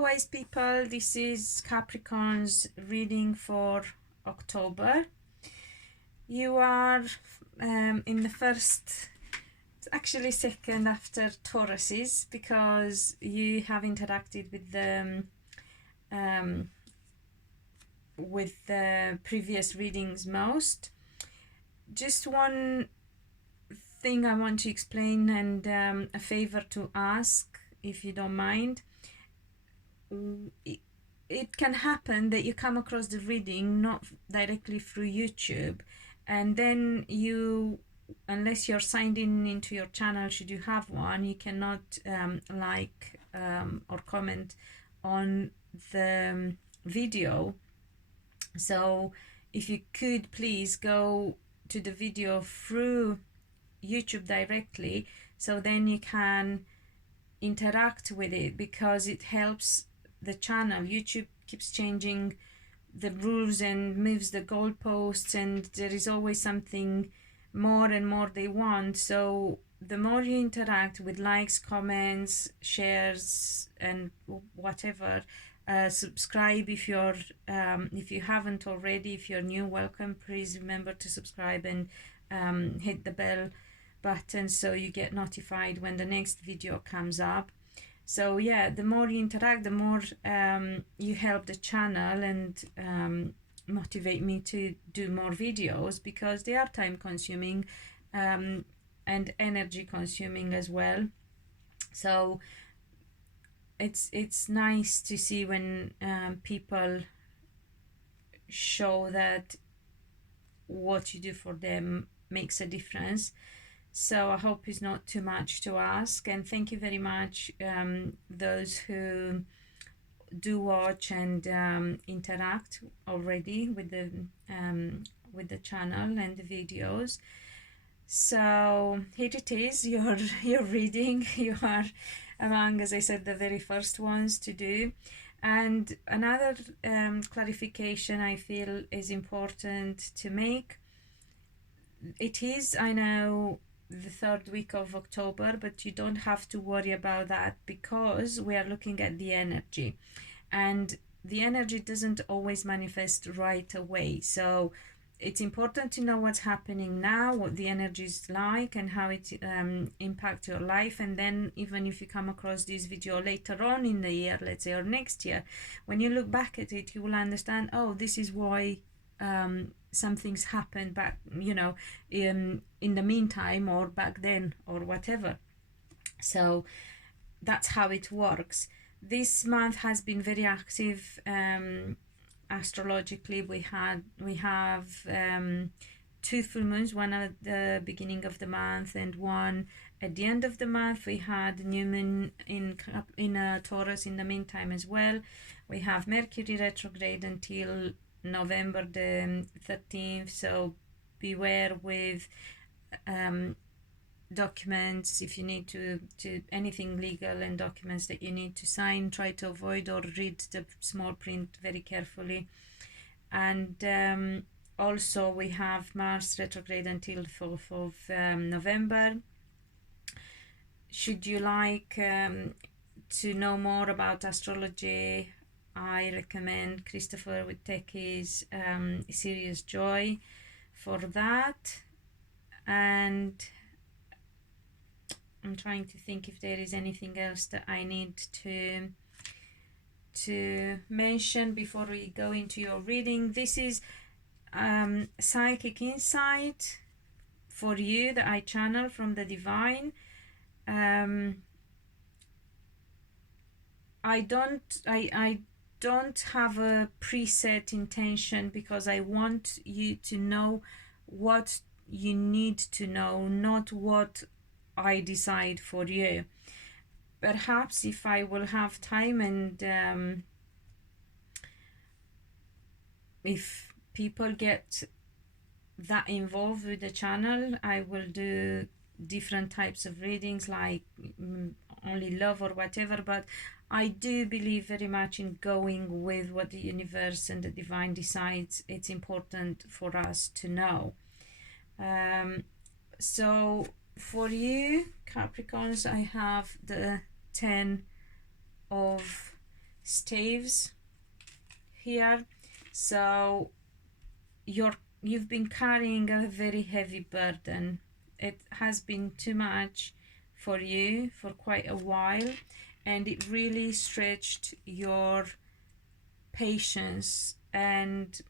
wise people, this is Capricorn's reading for October. You are in the first, actually second after Tauruses, because you have interacted with the previous readings most. Just one thing I want to explain, and a favor to ask, if you don't mind. It can happen that you come across the reading not directly through YouTube, and then you, unless you're signed in into your channel, should you have one, you cannot like or comment on the video. So if you could please go to the video through YouTube directly, so then you can interact with it, because it helps the channel. YouTube keeps changing the rules and moves the goalposts, and there is always something more and more they want. So the more you interact with likes, comments, shares, and whatever, subscribe if you're if you haven't already. If you're new, welcome. Please remember to subscribe and hit the bell button so you get notified when the next video comes up. So yeah, the more you interact, the more you help the channel and motivate me to do more videos, because they are time consuming and energy consuming as well. So it's nice to see when people show that what you do for them makes a difference. So I hope it's not too much to ask, and thank you very much those who do watch and interact already with the channel and the videos. So here it is, your reading. You are among, as I said, the very first ones to do. And another clarification I feel is important to make. It is, I know, the third week of October, but you don't have to worry about that, because we are looking at the energy, and the energy doesn't always manifest right away. So it's important to know what's happening now, what the energy is like, and how it impacts your life. And then even if you come across this video later on in the year, let's say, or next year, when you look back at it, you will understand, oh, this is why some things happened back, you know, in the meantime, or back then, or whatever. So that's how it works. This month has been very active astrologically. We have two full moons, one at the beginning of the month and one at the end of the month. We had new moon in Taurus in the meantime as well. We have Mercury retrograde until November the 13th, so beware with documents. If you need to anything legal and documents that you need to sign, try to avoid or read the small print very carefully. And also we have Mars retrograde until 4th of November. Should you like to know more about astrology, I recommend Christopher Witteke's Serious Joy for that. And I'm trying to think if there is anything else that I need to mention before we go into your reading. This is psychic insight for you that I channel from the divine. I don't have a preset intention, because I want you to know what you need to know, not what I decide for you. Perhaps if I will have time, and if people get that involved with the channel, I will do different types of readings, like only love or whatever. But I do believe very much in going with what the universe and the divine decides. It's important for us to know. So for you Capricorns, I have the 10 of staves here. So you've been carrying a very heavy burden. It has been too much for you for quite a while, and it really stretched your patience and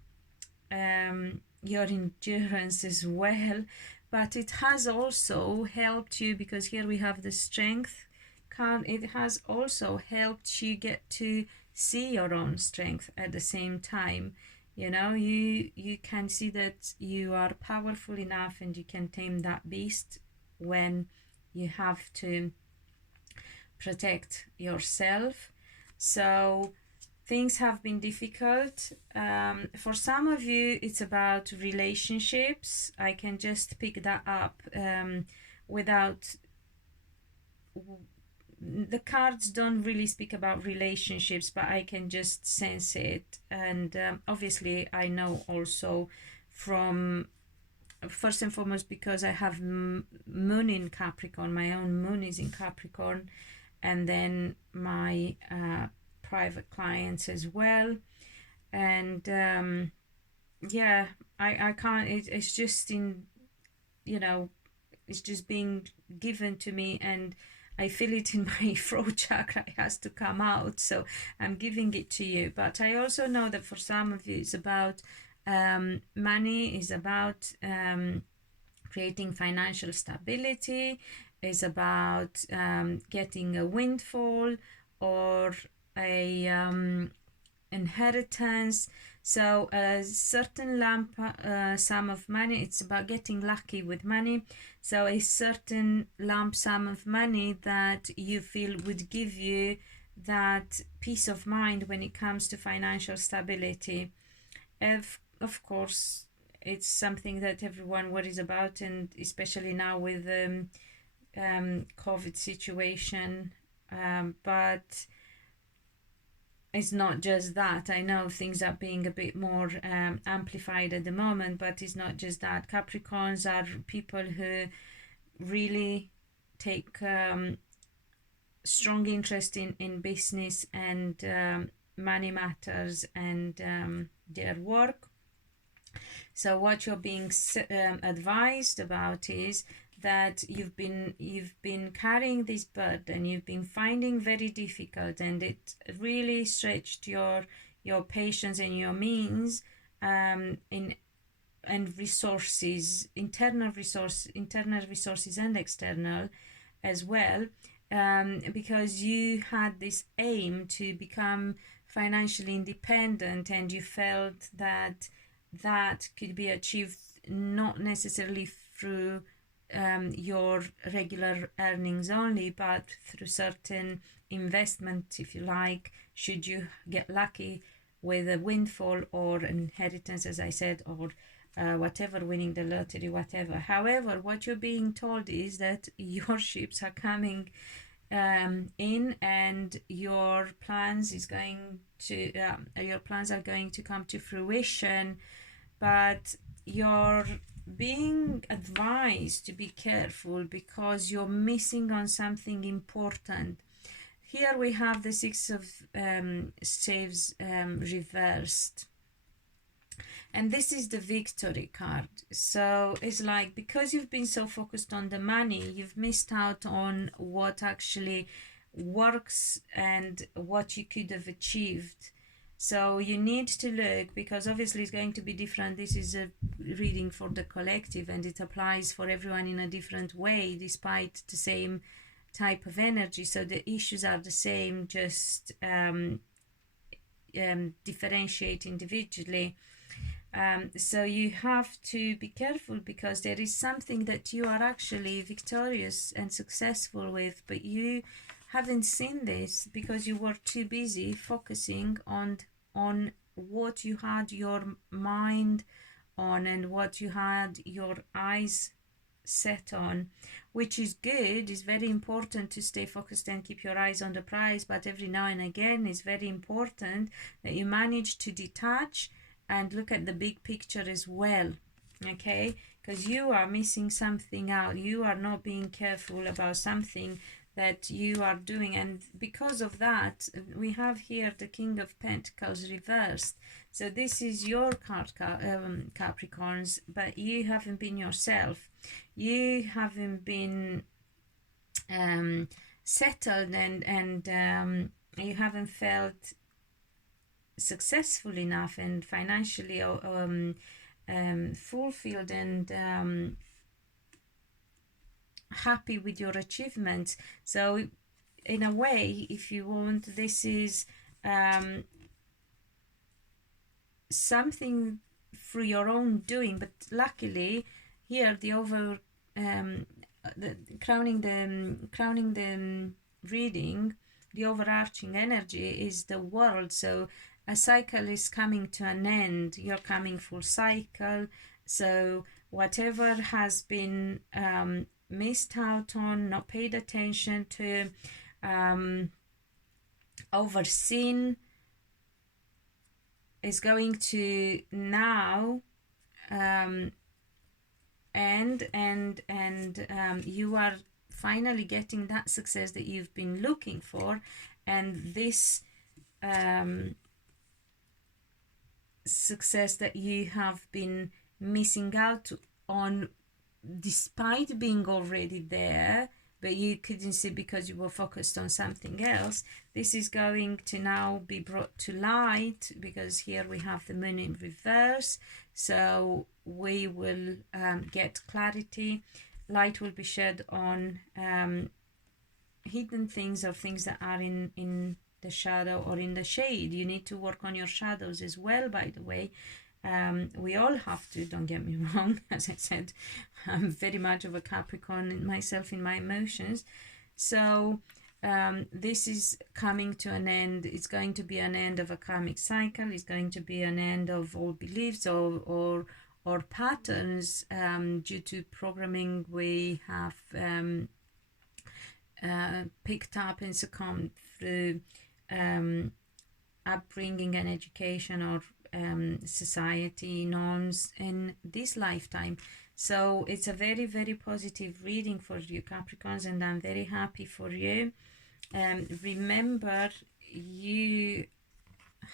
your endurance as well. But it has also helped you, because here we have the strength card. It has also helped you get to see your own strength at the same time. You know, you can see that you are powerful enough and you can tame that beast when you have to protect yourself. So things have been difficult. For some of you, it's about relationships. I can just pick that up without... The cards don't really speak about relationships, but I can just sense it. And obviously, I know also from... First and foremost, because I have moon in Capricorn, my own moon is in Capricorn, and then my private clients as well. And yeah, I can't, it's just in, you know, it's just being given to me, and I feel it in my throat chakra. It has to come out, so I'm giving it to you. But I also know that for some of you, it's about money, is about creating financial stability, is about getting a windfall or a inheritance. So a certain lump sum of money, it's about getting lucky with money. So a certain lump sum of money that you feel would give you that peace of mind when it comes to financial stability. Of course, it's something that everyone worries about, and especially now with the COVID situation. But it's not just that. I know things are being a bit more amplified at the moment, but it's not just that. Capricorns are people who really take strong interest in business and money matters and their work. So what you're being advised about is that you've been carrying this burden, you've been finding very difficult, and it really stretched your patience and your means and resources, internal resources and external as well, because you had this aim to become financially independent, and you felt that could be achieved not necessarily through your regular earnings only, but through certain investment, if you like, should you get lucky with a windfall or inheritance, as I said, or whatever, winning the lottery, whatever. However, what you're being told is that your ships are coming in, and your plans are going to come to fruition, but you're being advised to be careful because you're missing on something important. Here we have the Six of Staves reversed, and this is the Victory card. So it's like, because you've been so focused on the money, you've missed out on what actually works and what you could have achieved. So you need to look, because obviously it's going to be different. This is a reading for the collective, and it applies for everyone in a different way, despite the same type of energy. So the issues are the same, just differentiate individually. So you have to be careful, because there is something that you are actually victorious and successful with, but you haven't seen this because you were too busy focusing on what you had your mind on and what you had your eyes set on, which is good. It's very important to stay focused and keep your eyes on the prize, but every now and again it's very important that you manage to detach and look at the big picture as well, okay? Because you are missing something out. You are not being careful about something that you are doing. And because of that, we have here the King of Pentacles reversed. So this is your card, Capricorns, but you haven't been yourself. You haven't been settled, and you haven't felt successful enough and financially fulfilled and happy with your achievements. So in a way, if you want, this is something through your own doing, but luckily here the crowning the reading, the overarching energy is the world. So a cycle is coming to an end, you're coming full cycle. So whatever has been missed out on, not paid attention to, overseen, is going to now end, and you are finally getting that success that you've been looking for. And this success that you have been missing out on, despite being already there, but you couldn't see because you were focused on something else, this is going to now be brought to light, because here we have the moon in reverse. So we will get clarity. Light will be shed on hidden things, or things that are in the shadow or in the shade. You need to work on your shadows as well, by the way. We all have to, don't get me wrong. As I said, I'm very much of a Capricorn myself in my emotions. So this is coming to an end. It's going to be an end of a karmic cycle. It's going to be an end of all beliefs or patterns due to programming we have picked up and succumbed through upbringing and education, or society norms in this lifetime. So it's a very, very positive reading for you, Capricorns, and I'm very happy for you. Remember, you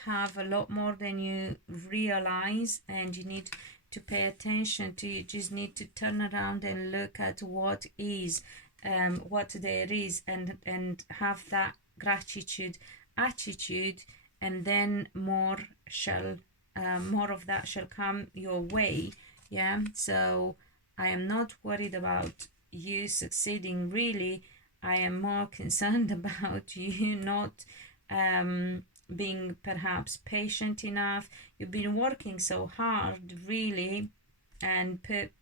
have a lot more than you realize, and you need to pay attention to. You just need to turn around and look at what is, what there is, and have that gratitude attitude, and then more of that shall come your way. Yeah, so I am not worried about you succeeding, really. I am more concerned about you not being perhaps patient enough. You've been working so hard, really, and put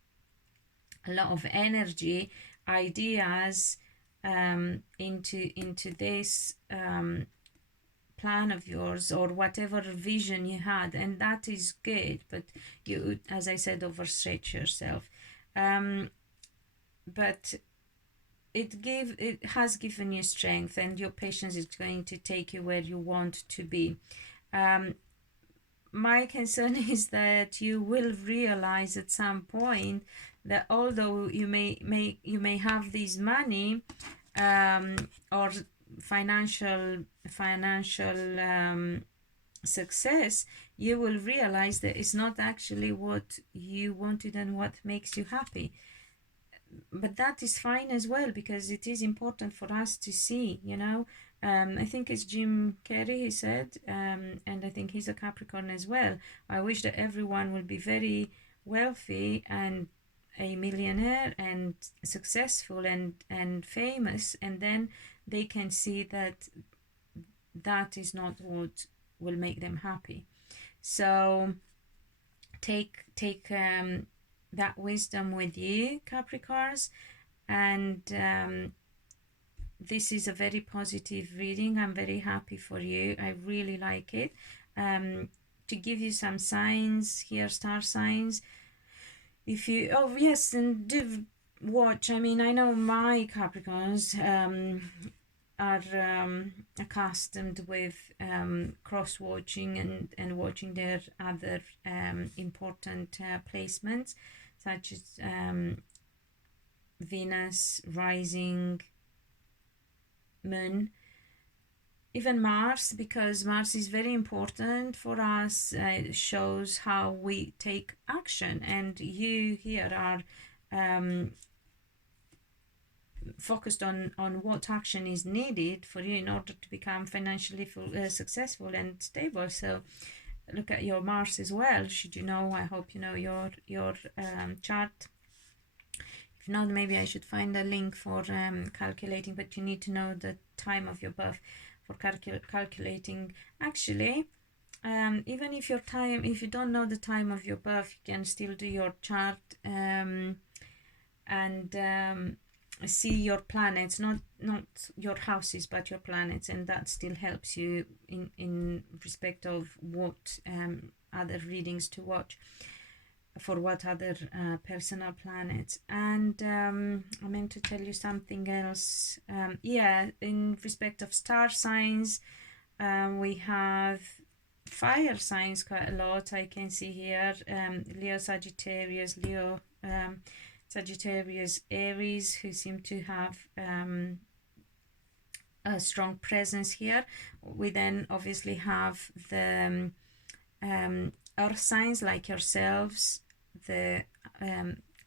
a lot of energy, ideas into this plan of yours, or whatever vision you had, and that is good, but you, as I said, overstretch yourself. But it has given you strength, and your patience is going to take you where you want to be. My concern is that you will realize at some point that although you may have this money or financial success, you will realize that it's not actually what you wanted and what makes you happy. But that is fine as well, because it is important for us to see, I think it's Jim Carrey, he said, and I think he's a Capricorn as well. I wish that everyone will be very wealthy and a millionaire and successful and famous, and then they can see that that is not what will make them happy. So take that wisdom with you, Capricorns, and this is a very positive reading. I'm very happy for you. I really like it. To give you some signs here, star signs. If you, oh yes, and do watch. I mean, I know my Capricorns are accustomed with cross-watching and watching their other important placements, such as Venus rising moon, even Mars, because Mars is very important for us. It shows how we take action, and you here are focused on what action is needed for you in order to become financially successful and stable. So look at your Mars as well. Should you know, I hope you know your chart. If not, maybe I should find a link for calculating, but you need to know the time of your birth for calculating. Actually, even if if you don't know the time of your birth, you can still do your chart and see your planets, not your houses, but your planets, and that still helps you in respect of what other readings to watch for what other personal planets. And I meant to tell you something else. Yeah, in respect of star signs, we have fire signs quite a lot. I can see here Leo, Sagittarius, Leo, Sagittarius, Aries, who seem to have a strong presence here. We then obviously have the earth signs like yourselves, the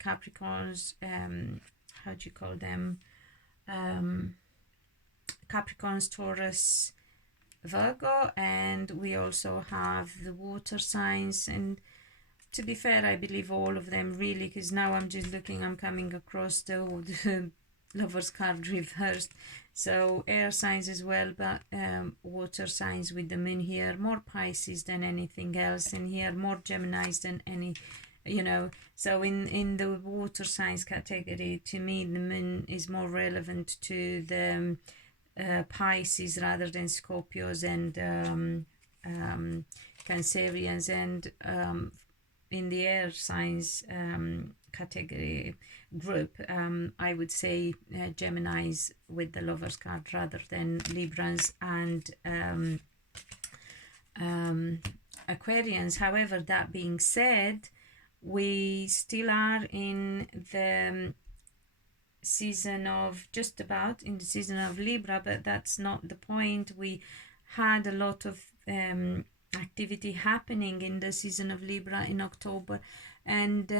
Capricorns, how do you call them? Capricorns, Taurus, Virgo, and we also have the water signs. And to be fair, I believe all of them really, because now I'm just looking, I'm coming across the Lover's card reversed. So air signs as well, but water signs with the moon here, more Pisces than anything else, and here more Geminis than any, you know. So in the water signs category, to me the moon is more relevant to the Pisces rather than Scorpios and Cancerians, and in the air signs category group, I would say Geminis with the Lover's card rather than Librans and Aquarians. However, that being said, we still are in the season of just about in the season of Libra, but that's not the point. We had a lot of activity happening in the season of Libra in October, and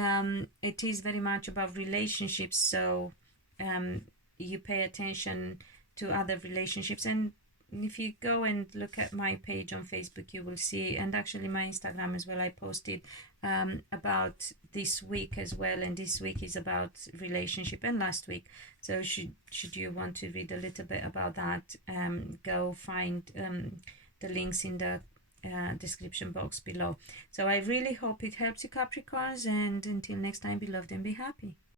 it is very much about relationships. So you pay attention to other relationships, and if you go and look at my page on Facebook, you will see, and actually my Instagram as well, I posted about this week as well, and this week is about relationship, and last week. So should you want to read a little bit about that, go find the links in the description box below. So I really hope it helps you, Capricorns, and until next time, be loved and be happy.